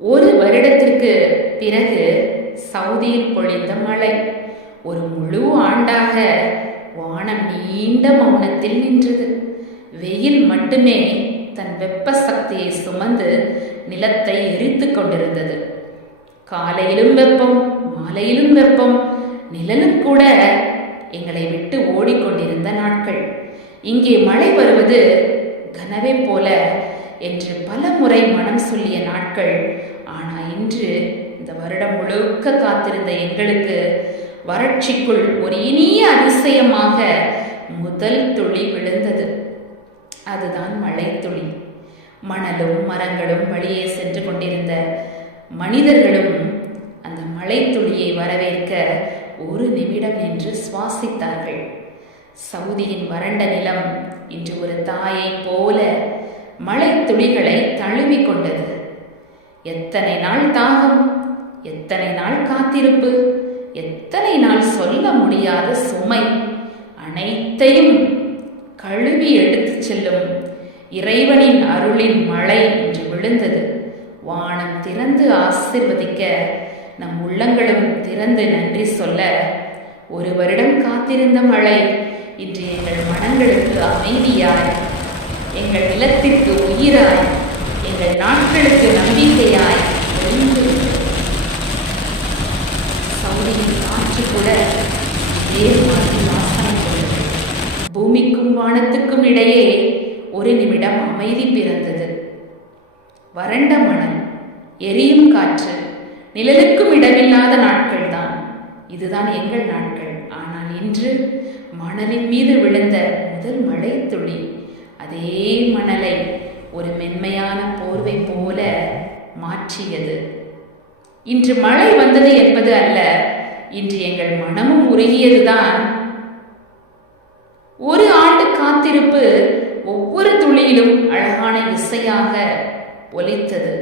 ஒரு வருடத்திற்கு பிறகு சவுதியில் பொழிந்த மழை ஒரு முழு ஆண்டாக வானம் நீண்ட மௌனத்தில் நின்றது. வெயில் மட்டுமே தன் வெப்ப சக்தியை சுமந்து நிலத்தை எரித்து கொண்டிருந்தது. காலையிலும் வெப்பம், மாலையிலும் வெப்பம், நிழலும் கூட எங்களை விட்டு ஓடிக்கொண்டிருந்த நாட்கள். இங்கே மழை வருவது கனவே போல என்று பல முறை மனம் சொல்லிய நாட்கள். ஆனால் இன்று இந்த வருடம் முழுக்க காத்திருந்த எங்களுக்கு வறட்சிக்குள் ஒரு இனிய அதிசயமாக முதல் துளி விழுந்தது. அதுதான் மழை துளி. மணலும் மரங்களும் வழியே சென்று கொண்டிருந்த மனிதர்களும் அந்த மழை துளியை வரவேற்க ஒரு நிமிடம் நின்று சுவாசித்தார்கள். சவுதியின் வறண்ட நிலம் இன்று ஒரு தாயை போல மழை துளிகளை தழுவி கொண்டது. எத்தனை நாள் தாகம், எத்தனை நாள் காத்திருப்பு, எத்தனை நாள் சொல்ல முடியாத சுமை, அனைத்தையும் கழுவி எடுத்து செல்லும் இறைவனின் அருளின் மழை இன்று விழுந்தது. வானம் திறந்து ஆசிர்வதிக்க நம் உள்ளங்களும் திறந்து நன்றி சொல்ல ஒரு வருடம் காத்திருந்த மழை இன்று எங்கள் மனங்களுக்கு அமைதியாய், எங்கள் நிலத்திற்கு உயிராய், எங்கள் நாட்களுக்கு நம்பிக்கையாய் சவுதியின் காட்சி கூட வேறு மாதிரி வாசனை கொண்டது. பூமிக்கும் வானத்துக்கும் இடையே ஒரு நிமிடம் அமைதி பிறந்தது. வறண்ட மணல், எரியும் காற்று, நிழலுக்கும் இடமில்லாத நாட்கள் தான். இதுதான் எங்கள் நாட்கள். ஆனால் இன்று மணலின் மீது விழுந்த முதல் மழை துளி அதே மணலை ஒரு மென்மையான போர்வை போல மாற்றியது. இன்று மழை வந்தது என்பது அல்ல, இன்று எங்கள் மனமும் உருகியதுதான். ஒரு ஆண்டு காத்திருப்பு ஒவ்வொரு துளியிலும் அழகான இசையாக ஒலித்தது.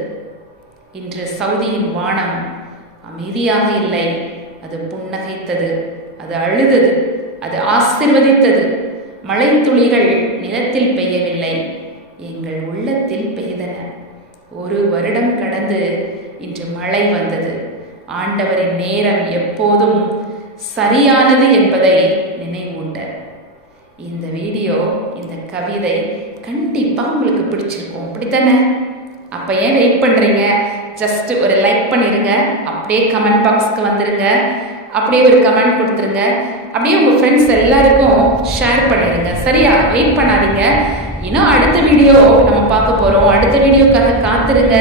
இன்று சவுதியின் வானம் அமைதியாக இல்லை, அது புன்னகைத்தது, அது அழுதது, அது ஆசிர்வதித்தது. மழை துளிகள் நிலத்தில் பெய்யவில்லை, எங்கள் உள்ளத்தில் பெய்தன. ஒரு வருடம் கடந்து இன்று மழை வந்தது. ஆண்டவரின் நேரம் எப்போதும் சரியானது என்பதை நினைவூட்ட இந்த வீடியோ, இந்த கவிதை கண்டிப்பா உங்களுக்கு பிடிச்சிருக்கும். அப்படித்தானே? அப்ப ஏன் வெயிட் பண்றீங்க? ஜஸ்ட் ஒரு லைக் பண்ணிருங்க, அப்படியே கமெண்ட் பாக்ஸ்க்கு வந்துருங்க, அப்படியே ஒரு கமெண்ட் கொடுத்துருங்க, அப்படியே உங்க ஃப்ரெண்ட்ஸ் எல்லாருக்கும் ஷேர் பண்ணிடுங்க. சரியா? வெயிட் பண்ணாதீங்க. இன்னும் அடுத்த வீடியோ நம்ம பார்க்க போறோம். அடுத்த வீடியோக்காக காத்துருங்க.